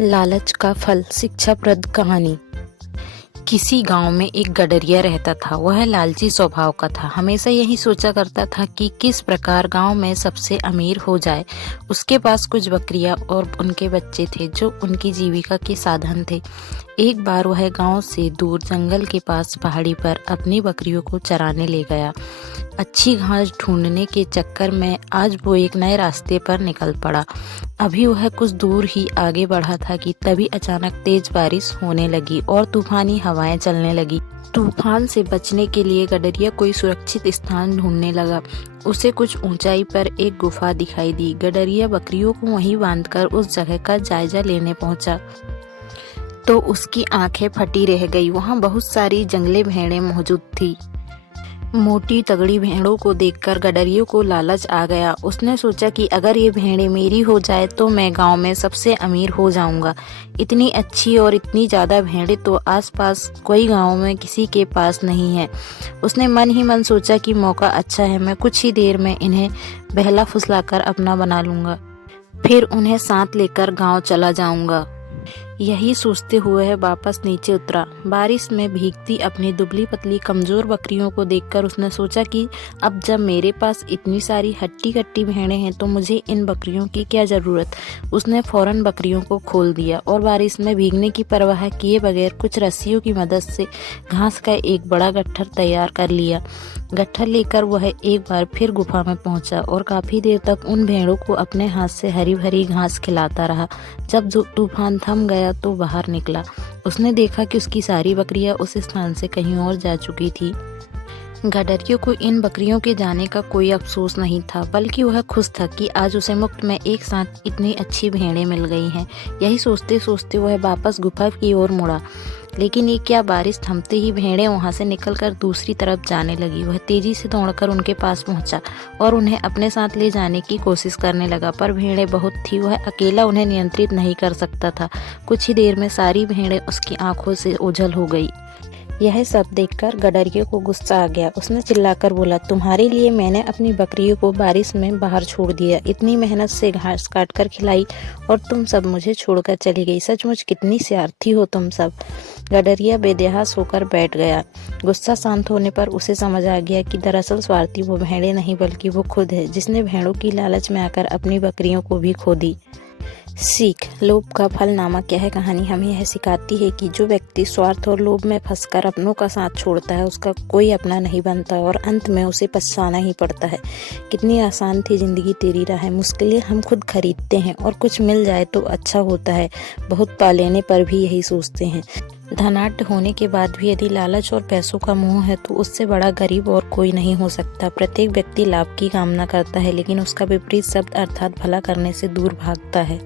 लालच का फल शिक्षाप्रद कहानी। किसी गांव में एक गडरिया रहता था। वह लालची स्वभाव का था। हमेशा यही सोचा करता था कि किस प्रकार गांव में सबसे अमीर हो जाए। उसके पास कुछ बकरियां और उनके बच्चे थे जो उनकी जीविका के साधन थे। एक बार वह गांव से दूर जंगल के पास पहाड़ी पर अपनी बकरियों को चराने ले गया। अच्छी घास ढूंढने के चक्कर में आज वो एक नए रास्ते पर निकल पड़ा। अभी वह कुछ दूर ही आगे बढ़ा था कि तभी अचानक तेज बारिश होने लगी और तूफानी हवाएं चलने लगी। तूफान से बचने के लिए गडरिया कोई सुरक्षित स्थान ढूंढने लगा। उसे कुछ ऊंचाई पर एक गुफा दिखाई दी। गडरिया बकरियों को वहीं बांधकर उस जगह का जायजा लेने पहुंचा तो उसकी आंखें फटी रह गई। वहां बहुत सारी जंगली भेड़ें मौजूद थी। मोटी तगड़ी भेड़ों को देखकर गडरिया को लालच आ गया। उसने सोचा कि अगर ये भेड़ें मेरी हो जाए तो मैं गांव में सबसे अमीर हो जाऊंगा। इतनी अच्छी और इतनी ज़्यादा भेड़ें तो आसपास कोई गांव में किसी के पास नहीं है। उसने मन ही मन सोचा कि मौका अच्छा है, मैं कुछ ही देर में इन्हें बहला फुसलाकर अपना बना लूंगा, फिर उन्हें साथ लेकर गाँव चला जाऊंगा। यही सोचते हुए वह वापस नीचे उतरा। बारिश में भीगती अपनी दुबली पतली कमजोर बकरियों को देखकर उसने सोचा कि अब जब मेरे पास इतनी सारी हट्टी कट्टी भेड़ें हैं तो मुझे इन बकरियों की क्या ज़रूरत। उसने फौरन बकरियों को खोल दिया और बारिश में भीगने की परवाह किए बगैर कुछ रस्सियों की मदद से घास का एक बड़ा गट्ठर तैयार कर लिया। गट्ठर लेकर वह एक बार फिर गुफा में पहुंचा और काफ़ी देर तक उन भेड़ों को अपने हाथ से हरी भरी घास खिलाता रहा। जब तूफान थम गया तो बाहर निकला। उसने देखा कि उसकी सारी बकरियां उस स्थान से कहीं और जा चुकी थी। गडरिया को इन बकरियों के जाने का कोई अफसोस नहीं था, बल्कि वह खुश था कि आज उसे मुफ्त में एक साथ इतनी अच्छी भेड़ें मिल गई हैं। यही सोचते सोचते वह वापस गुफा की ओर मुड़ा। लेकिन ये क्या, बारिश थमते ही भेड़ें वहां से निकलकर दूसरी तरफ जाने लगी। वह तेजी से दौड़कर उनके पास पहुंचा और उन्हें अपने साथ ले जाने की कोशिश करने लगा, पर भेड़ें बहुत थी, वह अकेला उन्हें नियंत्रित नहीं कर सकता था। कुछ ही देर में सारी भेड़ें उसकी आंखों से ओझल हो गई। यह सब देखकर गडरिया को गुस्सा आ गया। उसने चिल्लाकर बोला, तुम्हारे लिए मैंने अपनी बकरियों को बारिश में बाहर छोड़ दिया, इतनी मेहनत से घास काटकर खिलाई और तुम सब मुझे छोड़कर चली गई। सचमुच कितनी स्वार्थी हो तुम सब। गडरिया बेदहयास होकर बैठ गया। गुस्सा शांत होने पर उसे समझ आ गया कि दरअसल स्वार्थी वो भेड़ें नहीं बल्कि वो खुद है, जिसने भेड़ों की लालच में आकर अपनी बकरियों को भी खो दी। सीख, लोभ का फल नामक यह कहानी हमें यह सिखाती है कि जो व्यक्ति स्वार्थ और लोभ में फंसकर अपनों का साथ छोड़ता है उसका कोई अपना नहीं बनता और अंत में उसे पछताना ही पड़ता है। कितनी आसान थी जिंदगी तेरी राह, मुश्किलें हम खुद खरीदते हैं और कुछ मिल जाए तो अच्छा होता है। बहुत पा लेने पर भी यही सोचते हैं। धनाढ्य होने के बाद भी यदि लालच और पैसों का मोह है तो उससे बड़ा गरीब और कोई नहीं हो सकता। प्रत्येक व्यक्ति लाभ की कामना करता है, लेकिन उसका विपरीत शब्द अर्थात भला करने से दूर भागता है।